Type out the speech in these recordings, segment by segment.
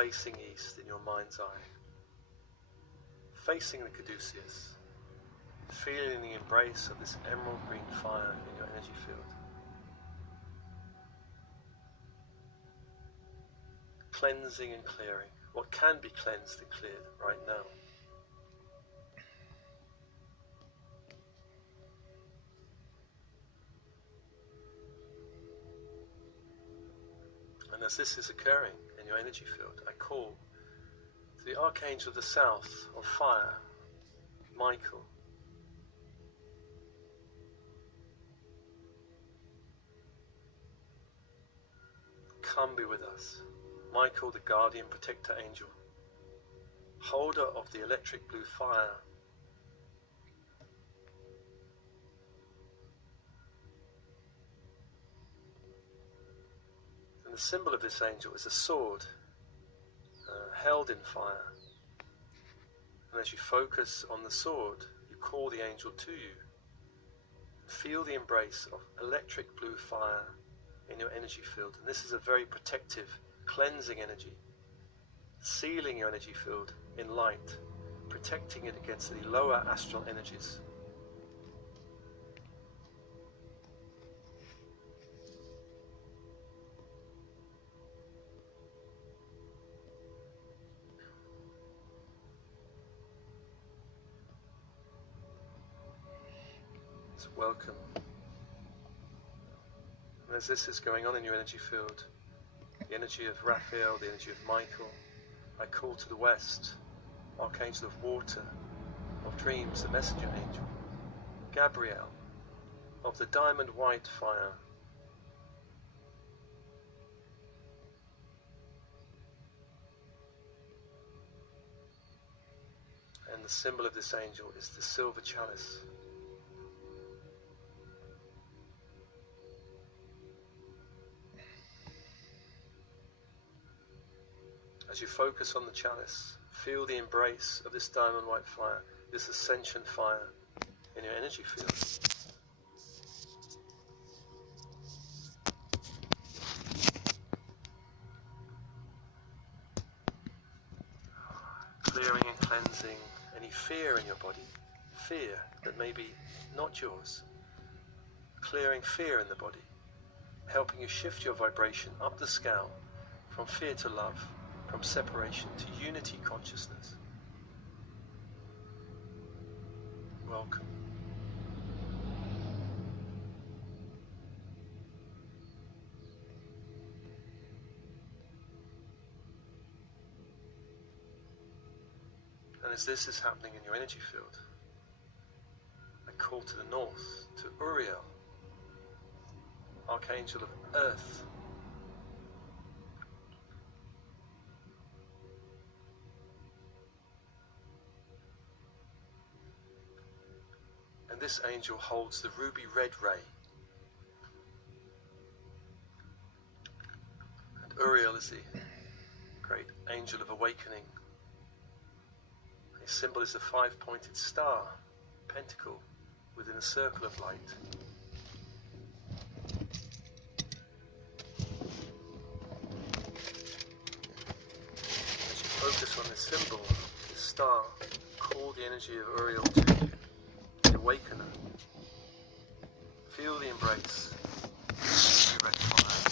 facing east in your mind's eye, facing the caduceus, feeling the embrace of this emerald green fire in your energy field. Cleansing and clearing what can be cleansed and cleared right now. And as this is occurring in your energy field, I call to the Archangel of the South of Fire, Michael. Come be with us. Michael, the guardian protector angel, holder of the electric blue fire. And the symbol of this angel is a sword held in fire. And as you focus on the sword, you call the angel to you. Feel the embrace of electric blue fire in your energy field. And this is a very protective, cleansing energy, sealing your energy field in light, protecting it against the lower astral energies. So welcome. And as this is going on in your energy field, the energy of Raphael, the energy of Michael, I call to the west, Archangel of Water, of Dreams, the Messenger Angel, Gabriel, of the Diamond White Fire, and the symbol of this angel is the silver chalice. As you focus on the chalice, feel the embrace of this diamond white fire, this ascension fire in your energy field. Clearing and cleansing any fear in your body, fear that may be not yours. Clearing fear in the body, helping you shift your vibration up the scale from fear to love, from separation to unity consciousness. Welcome. And as this is happening in your energy field, I call to the north, to Uriel, Archangel of Earth. And this angel holds the ruby red ray. And Uriel is the great angel of awakening. His symbol is the five-pointed star, pentacle, within a circle of light. As you focus on this symbol, this star, call the energy of Uriel to you, the awakener. Feel the embrace. Be ready for that.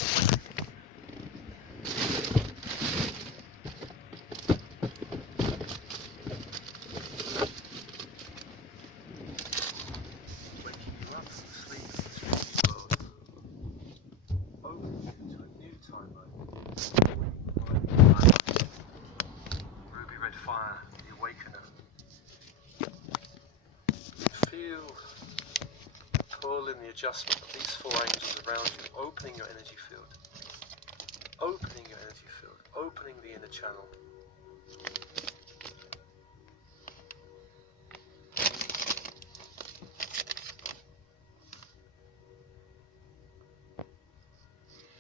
Pull in the adjustment of these four angels around you, opening your energy field, opening your energy field, opening the inner channel.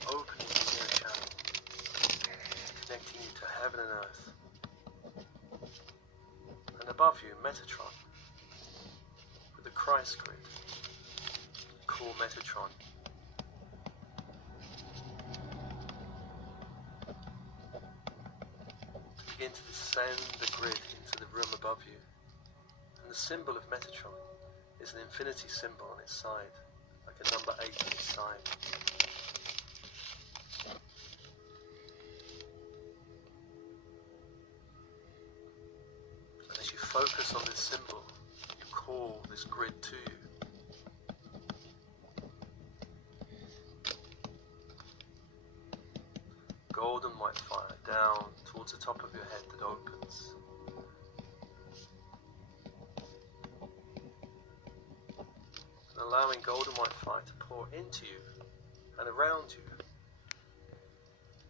Opening the inner channel, connecting you to heaven and earth. And above you, Metatron, with the Christ grid. Call Metatron. begin to descend the grid into the room above you. And the symbol of Metatron is an infinity symbol on its side, like a number 8 on its side. And as you focus on this symbol, you call this grid to you. Golden white fire down towards the top of your head that opens. And allowing golden white fire to pour into you and around you.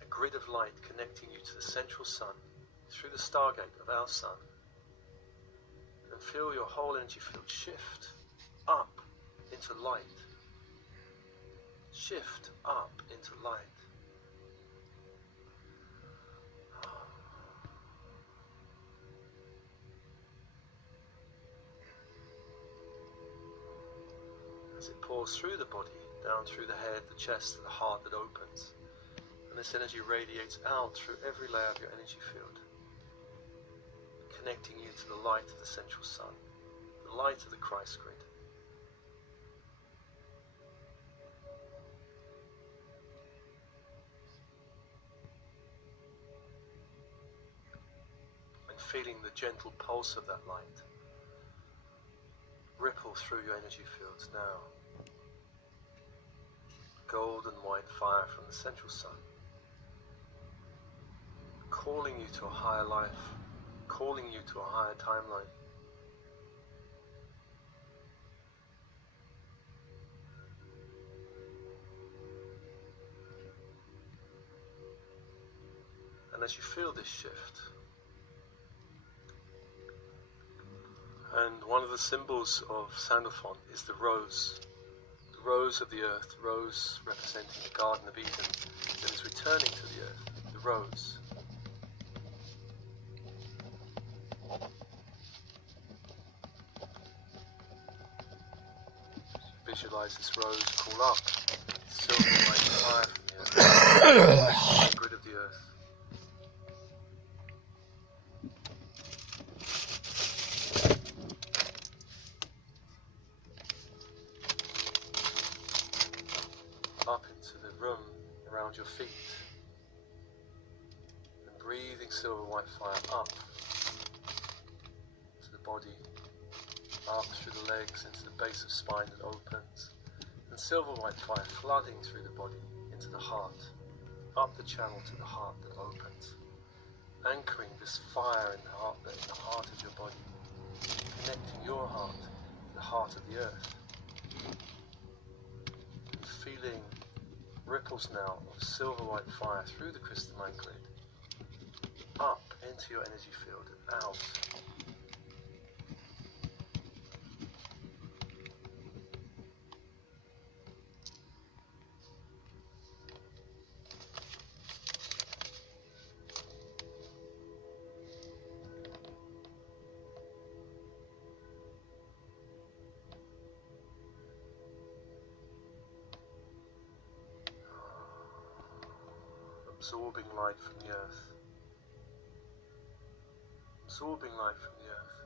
A grid of light connecting you to the central sun through the stargate of our sun. And feel your whole energy field shift up into light. Shift up into light. As it pours through the body, down through the head, the chest, to the heart that opens. And this energy radiates out through every layer of your energy field, connecting you to the light of the central sun, the light of the Christ grid. And feeling the gentle pulse of that light ripple through your energy fields now. Golden white fire from the central sun, calling you to a higher life, calling you to a higher timeline. And as you feel this shift, and one of the symbols of Sandalphon is the rose. The rose of the earth, the rose representing the Garden of Eden that is returning to the earth, the rose. Visualize this rose call up, silver light fire from the earth, the grid of the earth. Up into the room around your feet, and breathing silver white fire up to the body, up through the legs into the base of spine that opens, and silver white fire flooding through the body into the heart, up the channel to the heart that opens, anchoring this fire in the heart of your body, connecting your heart to the heart of the earth, and feeling ripples now of silver white fire through the crystalline grid, up into your energy field and out. Absorbing light from the earth. Absorbing light from the earth.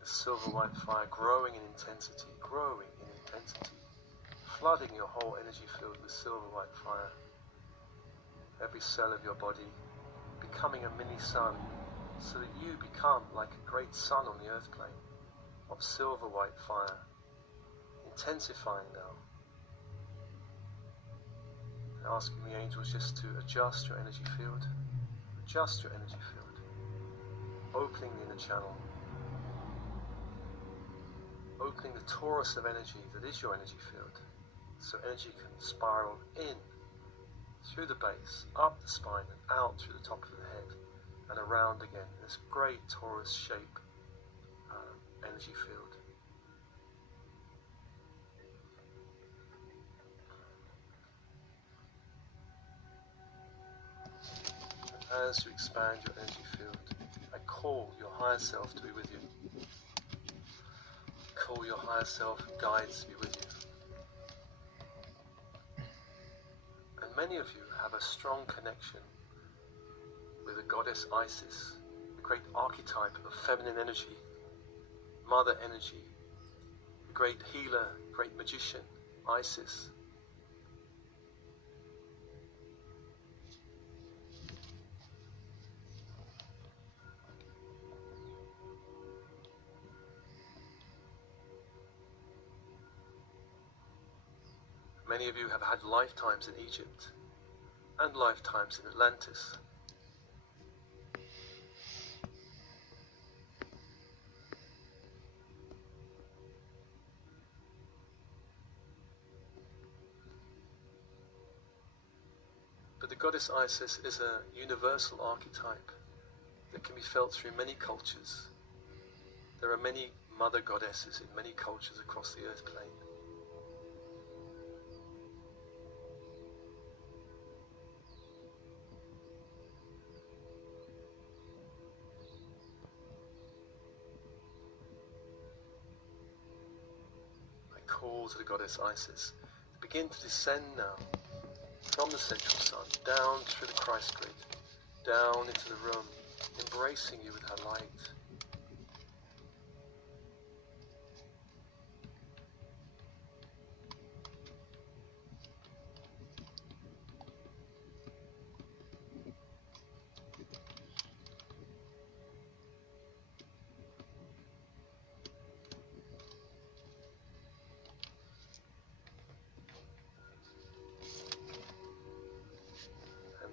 The silver white fire growing in intensity, flooding your whole energy field with silver white fire. Every cell of your body becoming a mini sun, so that you become like a great sun on the earth plane of silver white fire, intensifying now. Asking the angels just to adjust your energy field, opening the inner channel, opening the torus of energy that is your energy field, so energy can spiral in through the base, up the spine and out through the top of the head and around again, this great torus shape energy field. As you expand your energy field, I call your higher self to be with you. Call your higher self and guides to be with you. And many of you have a strong connection with the goddess Isis, the great archetype of feminine energy, mother energy, the great healer, great magician, Isis. Many of you have had lifetimes in Egypt and lifetimes in Atlantis. But the goddess Isis is a universal archetype that can be felt through many cultures. There are many mother goddesses in many cultures across the earth plane. I call to the goddess Isis to begin to descend now from the central sun, down through the Christ grid, down into the room, embracing you with her light.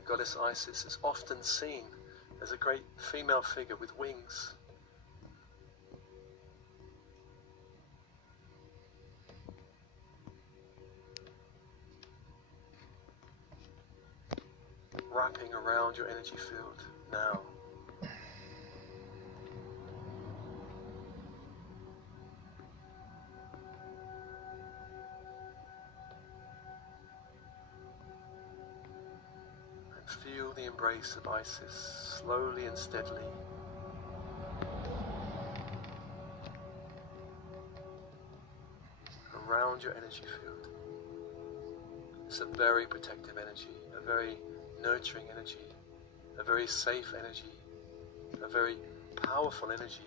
Goddess Isis is often seen as a great female figure with wings. Wrapping around your energy field now. Feel the embrace of Isis slowly and steadily. Around your energy field. It's a very protective energy, a very nurturing energy, a very safe energy, a very powerful energy.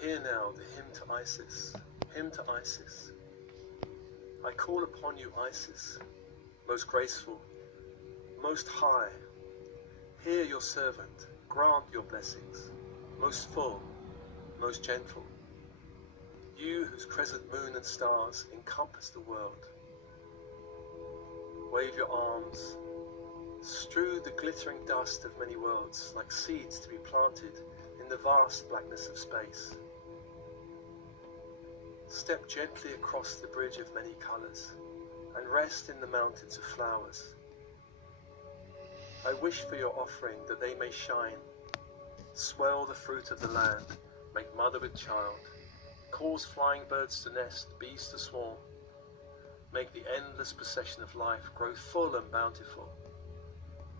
Hear now the hymn to Isis, hymn to Isis. I call upon you, Isis, most graceful, most high. Hear your servant, grant your blessings, most full, most gentle. You whose crescent moon and stars encompass the world. Wave your arms, strew the glittering dust of many worlds like seeds to be planted in the vast blackness of space. Step gently across the bridge of many colors and rest in the mountains of flowers. I wish for your offering that they may shine, swell the fruit of the land, make mother with child, cause flying birds to nest, bees to swarm, make the endless procession of life grow full and bountiful,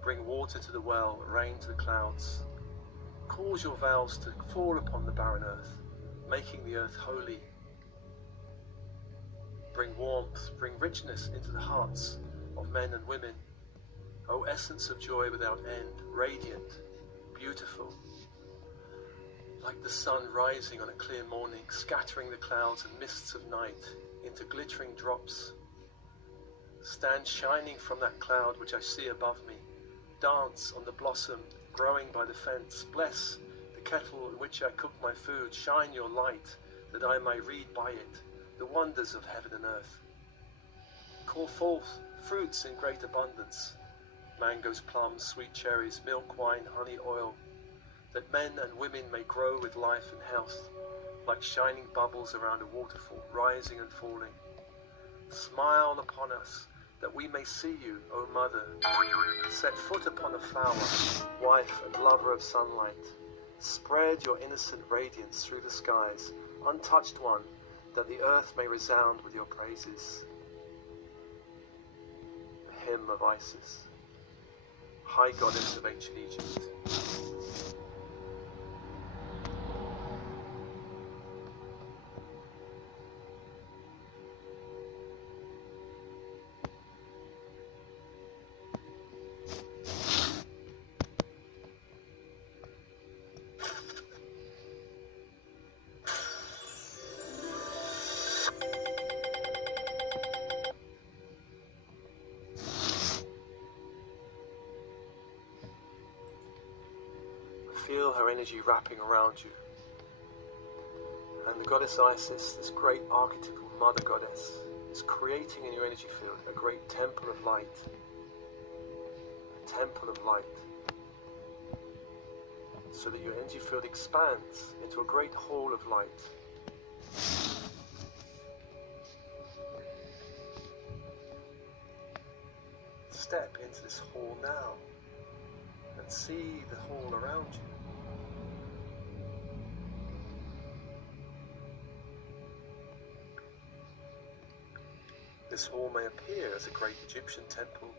bring water to the well, rain to the clouds, cause your vows to fall upon the barren earth, making the earth holy. Bring warmth, bring richness into the hearts of men and women. O essence of joy without end, radiant, beautiful, like the sun rising on a clear morning, scattering the clouds and mists of night into glittering drops. Stand shining from that cloud which I see above me. Dance on the blossom growing by the fence. Bless the kettle in which I cook my food. Shine your light that I may read by it the wonders of heaven and earth. Call forth fruits in great abundance, mangoes, plums, sweet cherries, milk, wine, honey, oil, that men and women may grow with life and health, like shining bubbles around a waterfall, rising and falling. Smile upon us, that we may see you, O Mother. Set foot upon a flower, wife and lover of sunlight. Spread your innocent radiance through the skies, untouched one, that the earth may resound with your praises. hymn of Isis, high goddess of ancient Egypt. Feel her energy wrapping around you. And the goddess Isis, this great archetypal mother goddess, is creating in your energy field a great temple of light. A temple of light. So that your energy field expands into a great hall of light. Step into this hall now and see the hall around you. This hall may appear as a great Egyptian temple.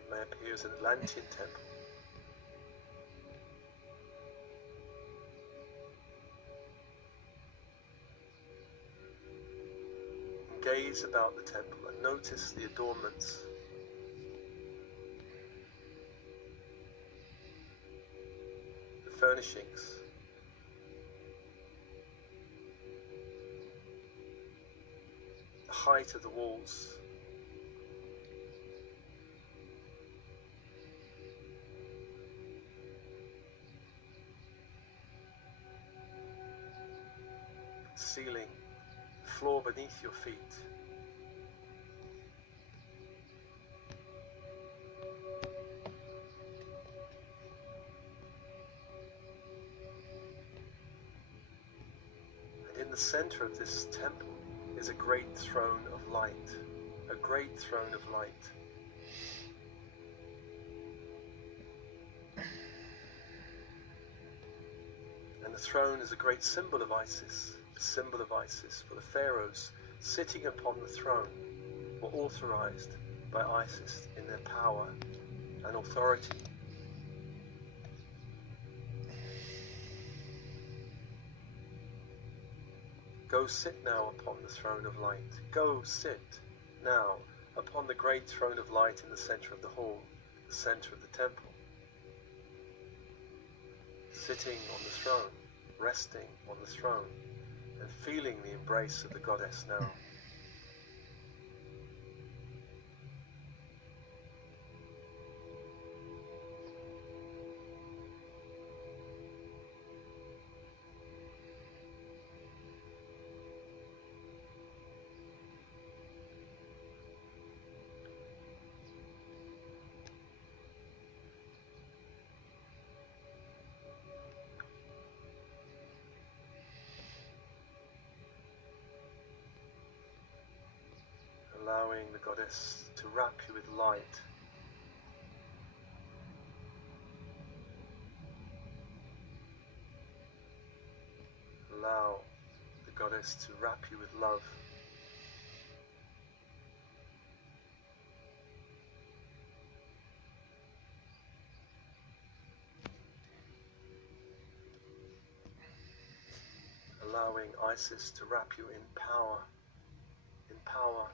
It may appear as an Atlantean temple. And gaze about the temple and notice the adornments. The furnishings. Height of the walls, ceiling, floor beneath your feet. And in the center of this temple is a great throne of light, a great throne of light. And the throne is a great symbol of Isis, the symbol of Isis, for the pharaohs sitting upon the throne were authorized by Isis in their power and authority. Go sit now upon the throne of light. Go sit now upon the great throne of light in the center of the hall, the center of the temple. Sitting on the throne, resting on the throne, and feeling the embrace of the goddess now. Allowing the goddess to wrap you with light. Allow the goddess to wrap you with love. Allowing Isis to wrap you in power. In power.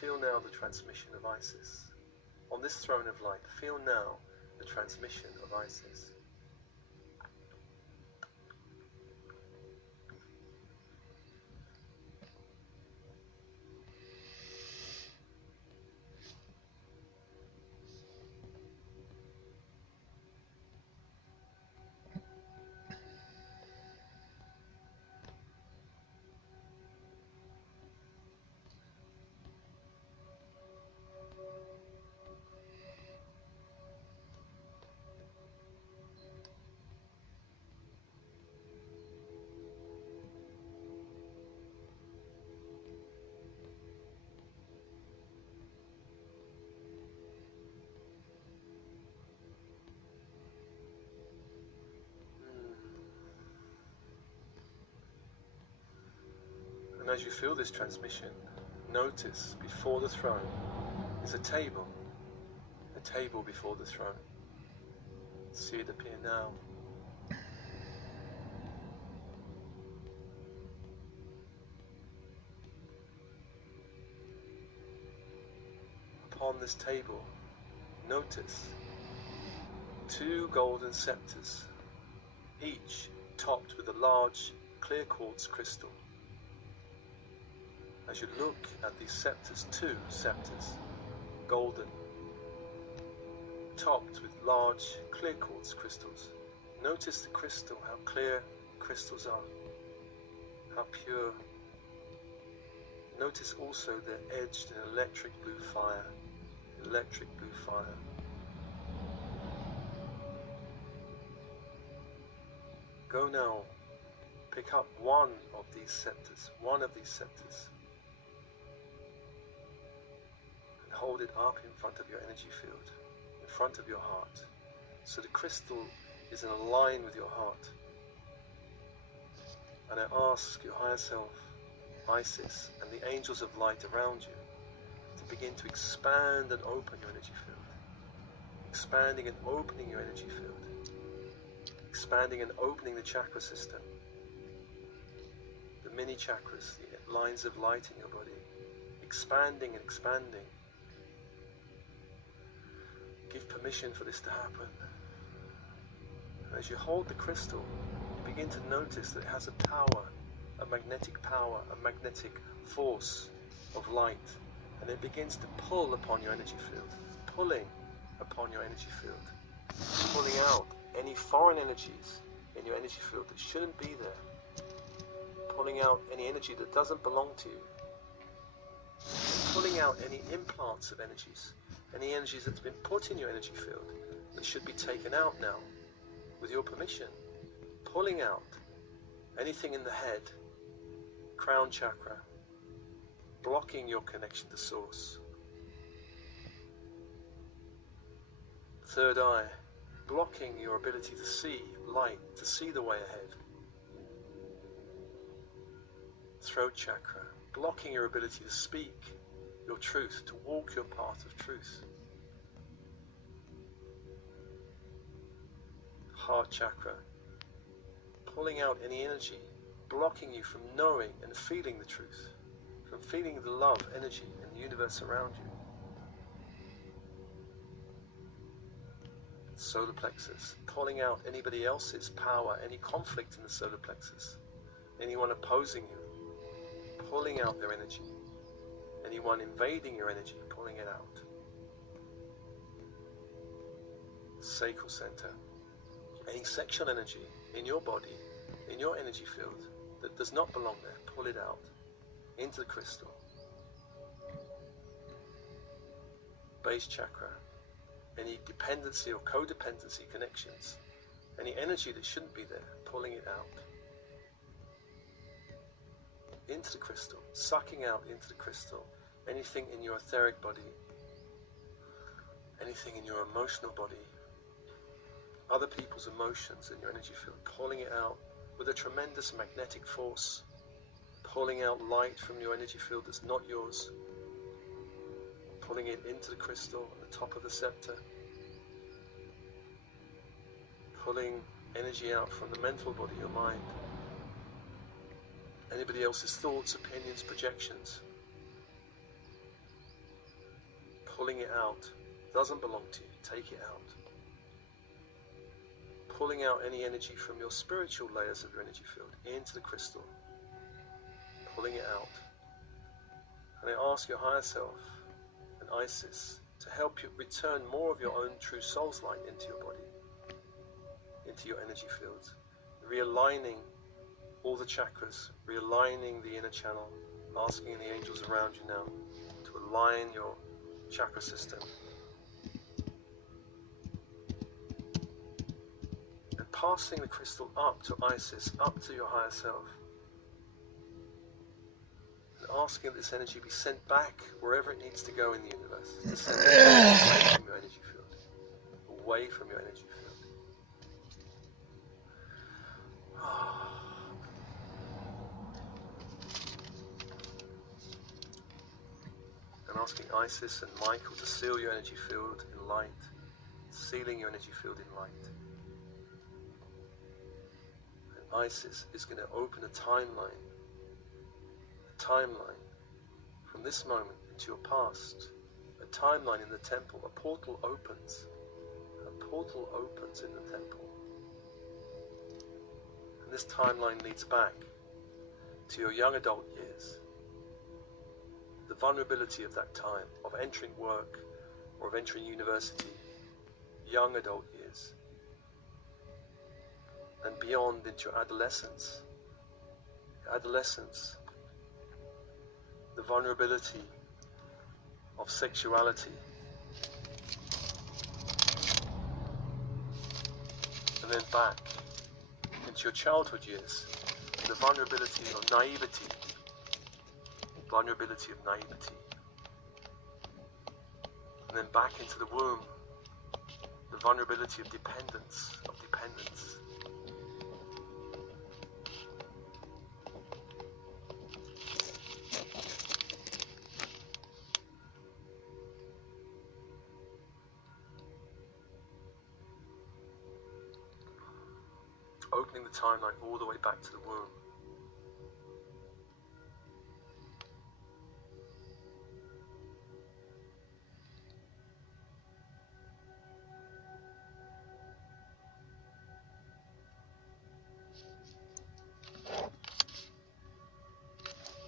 Feel now the transmission of Isis. On this throne of light, feel now the transmission of Isis. And as you feel this transmission, notice before the throne is a table before the throne. See it appear now. Upon this table, notice 2 golden scepters, each topped with a large clear quartz crystal. As you look at these scepters, 2 scepters, golden, topped with large clear quartz crystals. Notice the crystal, how clear crystals are, how pure. Notice also they're edged in electric blue fire. Electric blue fire. Go now, pick up one of these scepters, and hold it up in front of your energy field, in front of your heart, so the crystal is in a line with your heart. And I ask your higher self, Isis, and the angels of light around you to begin to expand and open your energy field. Expanding and opening your energy field. Expanding and opening the chakra system. The mini chakras, the lines of light in your body. Expanding and expanding. Give permission for this to happen. And as you hold the crystal, you begin to notice that it has a power, a magnetic power, a magnetic force of light. And it begins to pull upon your energy field, pulling upon your energy field, pulling out any foreign energies in your energy field that shouldn't be there, pulling out any energy that doesn't belong to you, and pulling out any implants of energies, any energies that's been put in your energy field that should be taken out now, with your permission, pulling out anything in the head, crown chakra, blocking your connection to source. Third eye, blocking your ability to see light, to see the way ahead. Throat chakra, blocking your ability to speak your truth, to walk your path of truth. Heart chakra, pulling out any energy, blocking you from knowing and feeling the truth, from feeling the love energy in the universe around you. Solar plexus, pulling out anybody else's power, any conflict in the solar plexus, anyone opposing you, pulling out their energy, anyone invading your energy, pulling it out. Sacral center, any sexual energy in your body, in your energy field that does not belong there, pull it out into the crystal. Base chakra, any dependency or codependency connections, any energy that shouldn't be there, pulling it out into the crystal, sucking out into the crystal anything in your etheric body, anything in your emotional body, other people's emotions in your energy field, pulling it out with a tremendous magnetic force, pulling out light from your energy field that's not yours, pulling it into the crystal at the top of the scepter, pulling energy out from the mental body, your mind, anybody else's thoughts, opinions, projections, pulling it out, doesn't belong to you, take it out. Pulling out any energy from your spiritual layers of your energy field into the crystal, pulling it out. And I ask your higher self and Isis to help you return more of your own true soul's light into your body, into your energy fields, realigning all the chakras, realigning the inner channel, asking the angels around you now to align your chakra system. And passing the crystal up to Isis, up to your higher self. And asking that this energy be sent back wherever it needs to go in the universe. To send it away from your energy field. Away from your energy field. asking Isis and Michael to seal your energy field in light, sealing your energy field in light. And Isis is going to open a timeline from this moment into your past, a timeline in the temple. A portal opens in the temple. And this timeline leads back to your young adult years. The vulnerability of that time, of entering work or of entering university, young adult years, and beyond into your adolescence. The vulnerability of sexuality, and then back into your childhood years, the vulnerability of naivety, and then back into the womb, the vulnerability of dependence. Opening the timeline all the way back to the womb.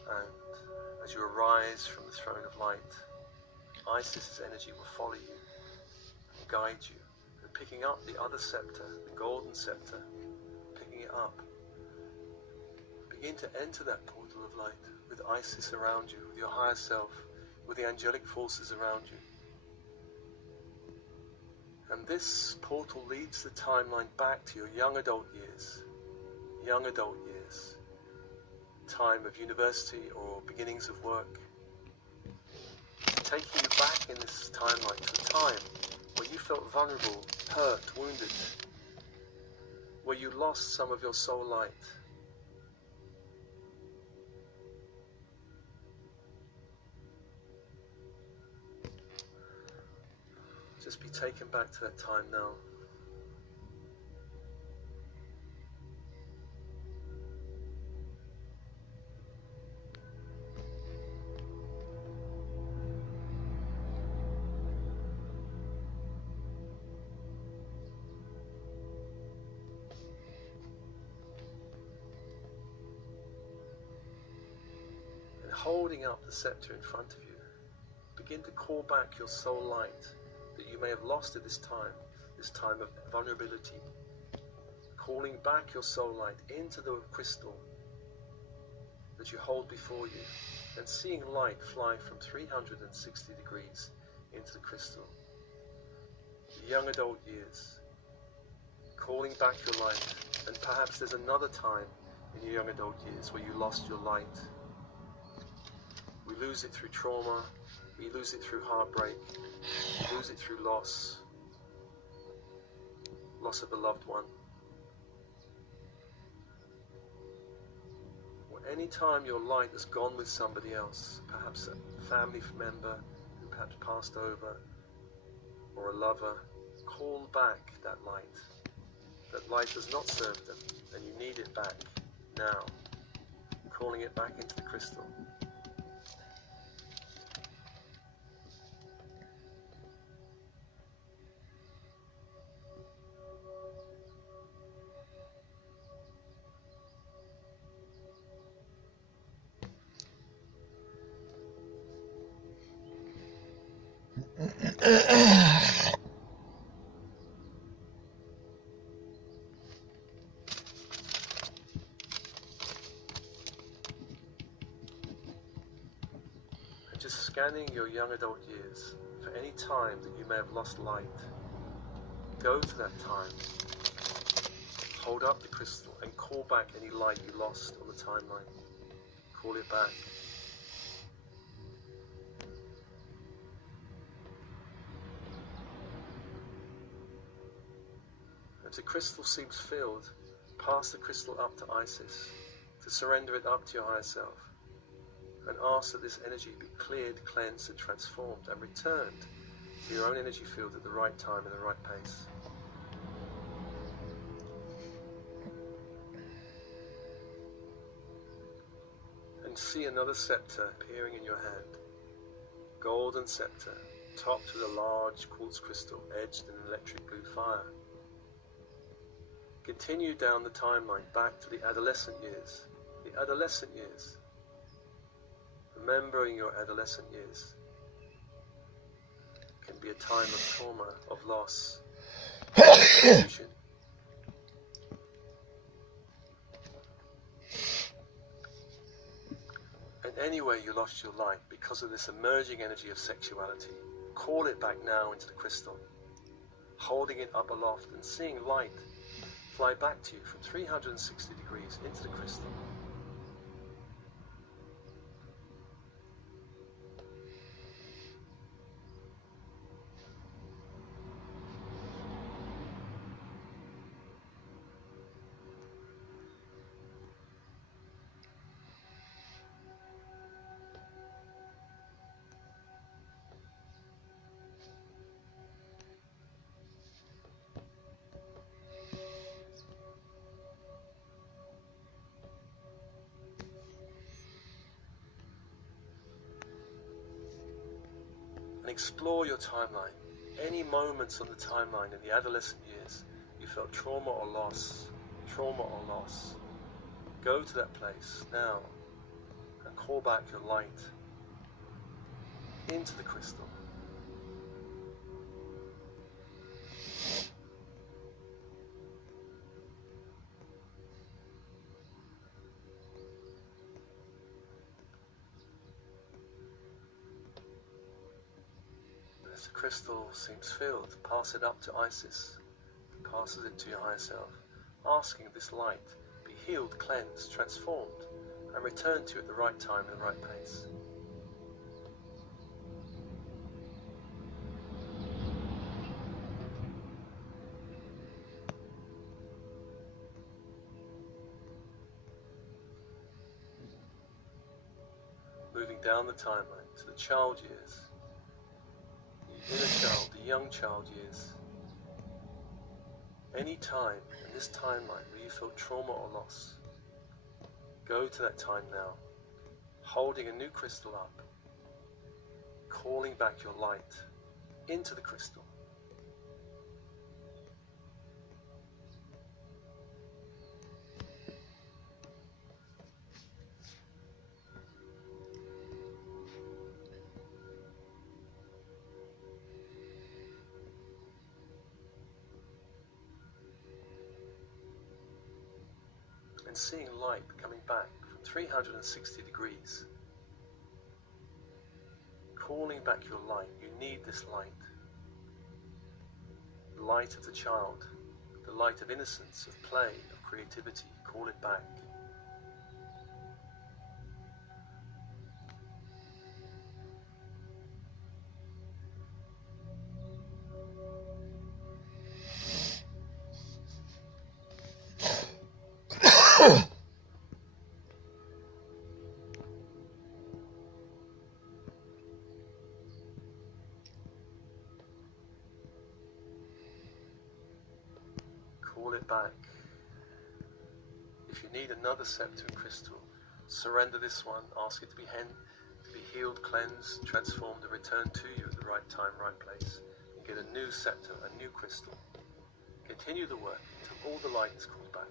And as you arise from the throne of light, Isis's energy will follow you and guide you, and picking up the other scepter, the golden scepter, picking it up. Begin to enter that portal of light with Isis around you, with your higher self, with the angelic forces around you. And this portal leads the timeline back to your young adult years, time of university or beginnings of work, taking you back in this timeline to a time where you felt vulnerable, hurt, wounded, where you lost some of your soul light. Just be taken back to that time now. And holding up the scepter in front of you, begin to call back your soul light that you may have lost at this time of vulnerability. Calling back your soul light into the crystal that you hold before you, and seeing light fly from 360 degrees into the crystal. The young adult years, calling back your light, and perhaps there's another time in your young adult years where you lost your light. We lose it through trauma, we lose it through heartbreak, we lose it through loss of a loved one. Or any time your light has gone with somebody else, perhaps a family member who perhaps passed over, or a lover, call back that light. That light does not serve them, and you need it back now. Calling it back into the crystal. And just scanning your young adult years for any time that you may have lost light. Go to that time, hold up the crystal and call back any light you lost on the timeline. Call it back. If the crystal seems filled, pass the crystal up to Isis, to surrender it up to your higher self. and ask that this energy be cleared, cleansed and transformed and returned to your own energy field at the right time and the right pace. And see another scepter appearing in your hand. Golden scepter, topped with a large quartz crystal edged in electric blue fire. Continue down the timeline back to the adolescent years. The adolescent years. Remembering your adolescent years can be a time of trauma, of loss, confusion. And anyway you lost your light because of this emerging energy of sexuality, call it back now into the crystal, holding it up aloft and seeing light fly back to you from 360 degrees into the crystal. And explore your timeline. Any moments on the timeline in the adolescent years you felt trauma or loss, go to that place now and call back your light into the crystal. As the crystal seems filled, pass it up to Isis, passes it to your higher self, asking this light be healed, cleansed, transformed, and returned to you at the right time and the right pace. Moving down the timeline to the child years, the inner child, the young child years. Any time in this timeline where you feel trauma or loss, go to that time now, holding a new crystal up, calling back your light into the crystal. And seeing light coming back from 360 degrees. Calling back your light. You need this light. The light of the child. The light of innocence, of play, of creativity. Call it back. Call it back. If you need another scepter and crystal, surrender this one, ask it to be healed, cleansed, transformed, and returned to you at the right time, right place. And get a new scepter, a new crystal. Continue the work until all the light is called back.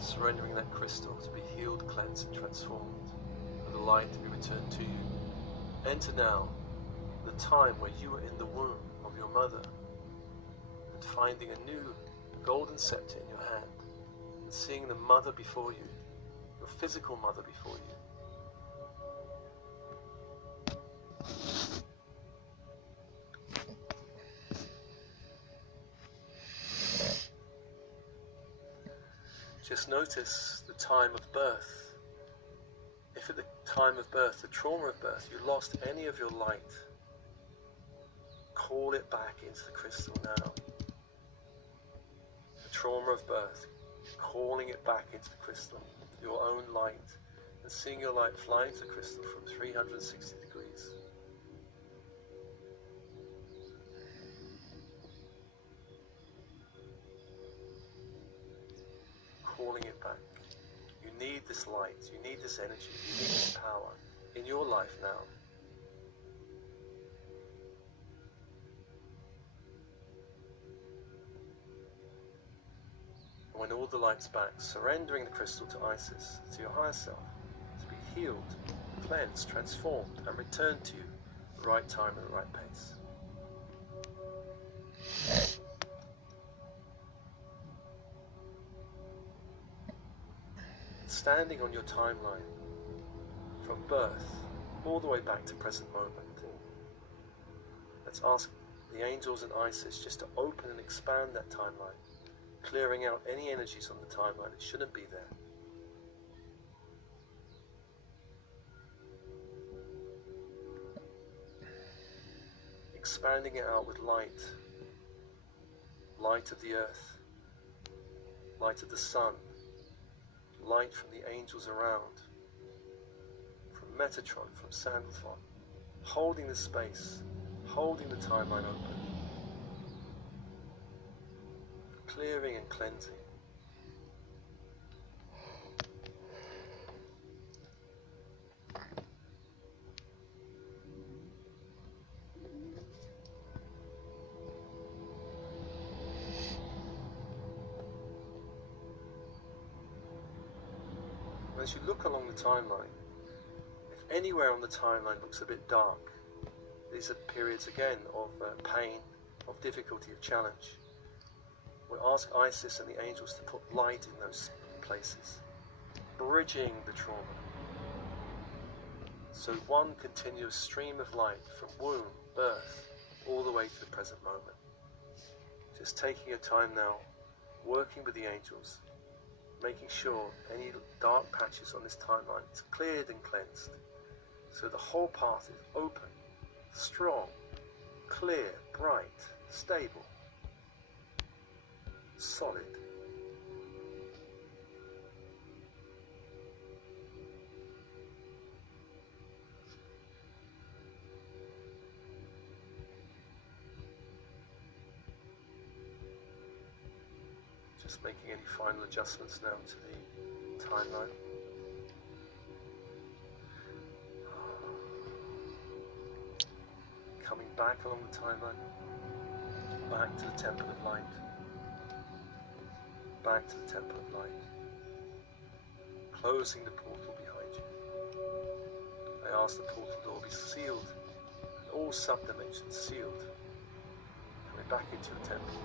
Surrendering that crystal to be healed, cleansed, and transformed, and the light to be returned to you. Enter now the time where you were in the womb of your mother, and finding a new golden scepter in your hand, and seeing the mother before you, your physical mother before you. Just notice the time of birth. If at the time of birth, the trauma of birth, you lost any of your light, call it back into the crystal now. The trauma of birth, calling it back into the crystal, your own light, and seeing your light fly into the crystal from 360 degrees. Calling it back. You need this light, you need this energy, you need this power in your life now. When all the light's back, surrendering the crystal to Isis, to your higher self, to be healed, cleansed, transformed, and returned to you at the right time and the right pace. Standing on your timeline, from birth all the way back to present moment, let's ask the angels and Isis just to open and expand that timeline, clearing out any energies on the timeline that shouldn't be there. Expanding it out with light, light of the earth, light of the sun, light from the angels around, from Metatron, from Sandalphon, holding the space, holding the timeline open, clearing and cleansing. As you look along the timeline, if anywhere on the timeline looks a bit dark, these are periods again of pain, of difficulty, of challenge. We'll ask Isis and the angels to put light in those places, bridging the trauma. So one continuous stream of light from womb, birth, all the way to the present moment. Just taking your time now, working with the angels, making sure any dark patches on this timeline is cleared and cleansed, so the whole path is open, strong, clear, bright, stable, solid. Just making any final adjustments now to the timeline. Coming back along the timeline, back to the Temple of Light, back to the Temple of Light, closing the portal behind you. I ask the portal door be sealed, and all sub-dimensions sealed, coming back into the temple.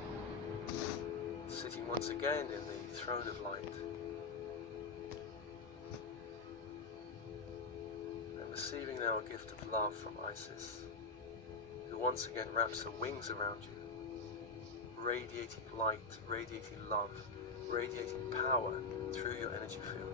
Sitting once again in the throne of light, and receiving now a gift of love from Isis, who once again wraps her wings around you, radiating light, radiating love, radiating power through your energy field.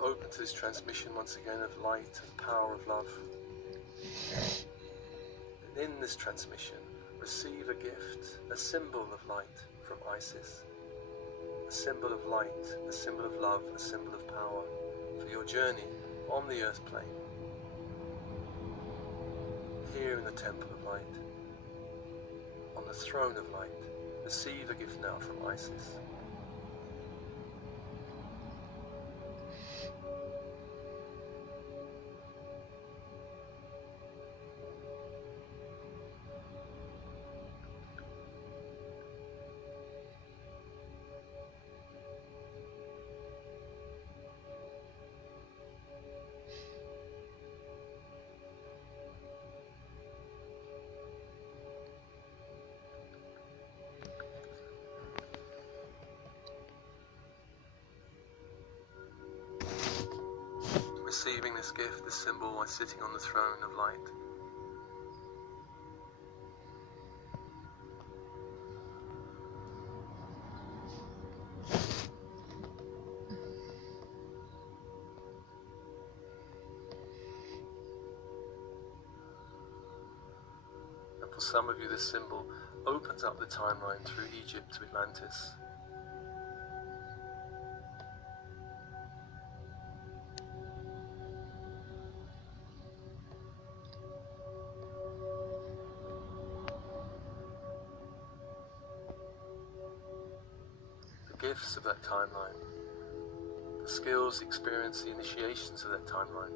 Open to this transmission once again of light and power of love. And in this transmission, receive a gift, a symbol of light from Isis, a symbol of light, a symbol of love, a symbol of power for your journey on the earth plane, here in the Temple of Light, on the throne of light. Receive a gift now from Isis. receiving this gift, this symbol, while sitting on the throne of light. And for some of you, this symbol opens up the timeline through Egypt to Atlantis. Gifts of that timeline, the skills, the experience, the initiations of that timeline.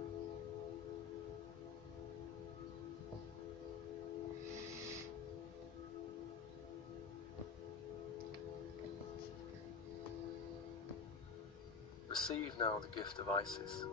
Receive now the gift of Isis.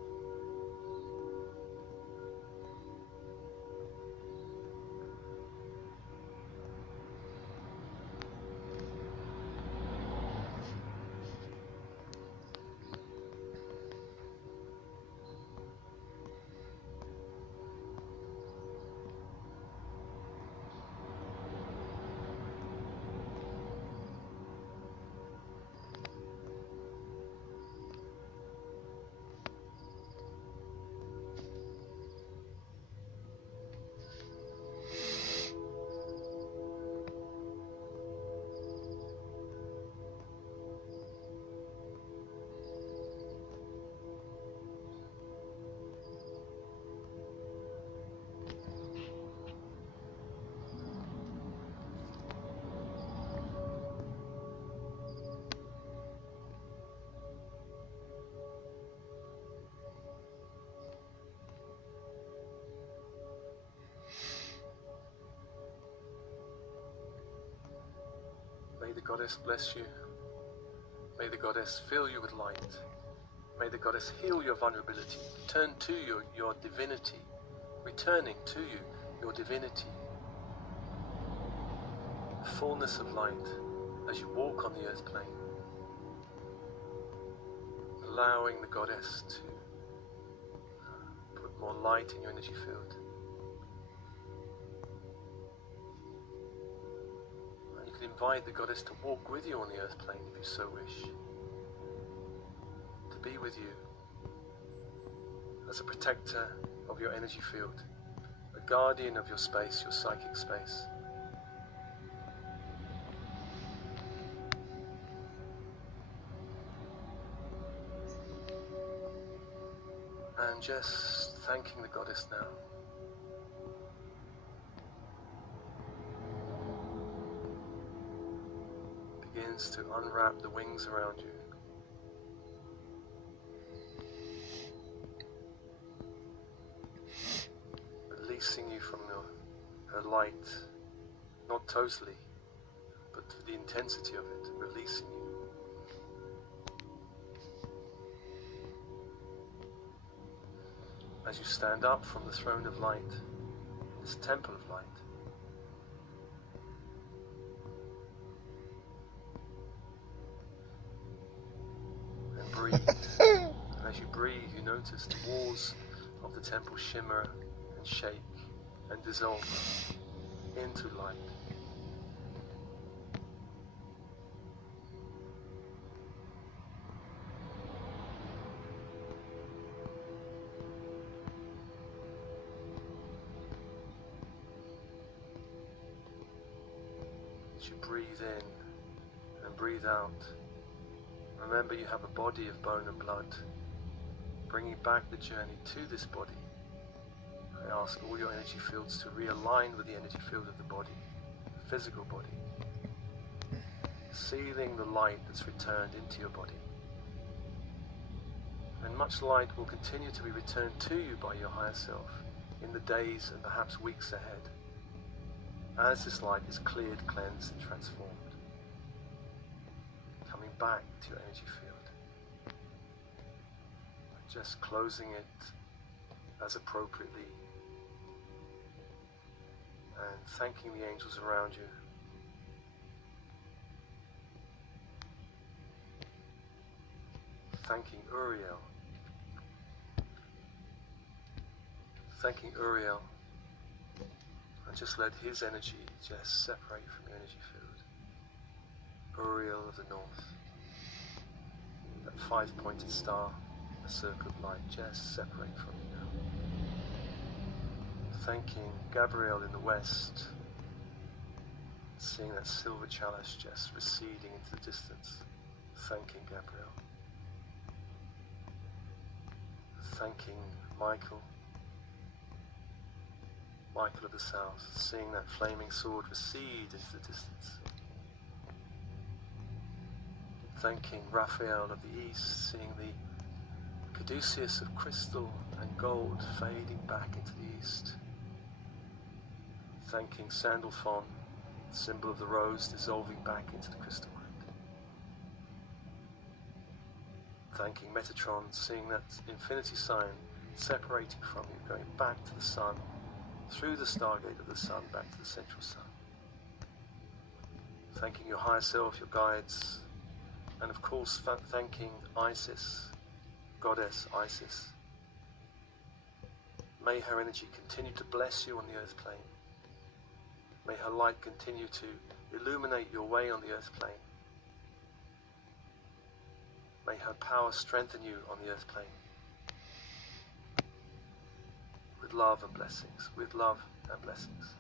May the goddess bless you. May the goddess fill you with light. May the goddess heal your vulnerability. Turn to your divinity. Returning to you, your divinity. Fullness of light as you walk on the earth plane. Allowing the goddess to put more light in your energy field. Invite the goddess to walk with you on the earth plane if you so wish. To be with you as a protector of your energy field, a guardian of your space, your psychic space. And just thanking the goddess now. Begins to unwrap the wings around you. Releasing you from her light, not totally, but the intensity of it, releasing you. As you stand up from the throne of light, this temple of light, breathe. And as you breathe, you notice the walls of the temple shimmer and shake and dissolve into light. As you breathe in and breathe out, remember you have a body of bone and blood. Bringing back the journey to this body, I ask all your energy fields to realign with the energy field of the body, the physical body, sealing the light that's returned into your body. And much light will continue to be returned to you by your higher self in the days and perhaps weeks ahead, as this light is cleared, cleansed, and transformed, coming back to your energy field. Just closing it as appropriately and thanking the angels around you. Thanking Uriel Thanking Uriel, and just let his energy just separate from your energy field. Uriel of the north, that 5-pointed star, a circle of light, just separate from you now. Thanking Gabriel in the west, seeing that silver chalice just receding into the distance. Thanking Gabriel. Thanking Michael of the south, seeing that flaming sword recede into the distance. Thanking Raphael of the east, seeing the caduceus of crystal and gold fading back into the east. Thanking Sandalphon, symbol of the rose, dissolving back into the crystal grid. Thanking Metatron, seeing that infinity sign separating from you, going back to the sun, through the stargate of the sun, back to the central sun. Thanking your higher self, your guides, and of course thanking Isis, goddess Isis. May her energy continue to bless you on the earth plane. May her light continue to illuminate your way on the earth plane. May her power strengthen you on the earth plane. With love and blessings, with love and blessings.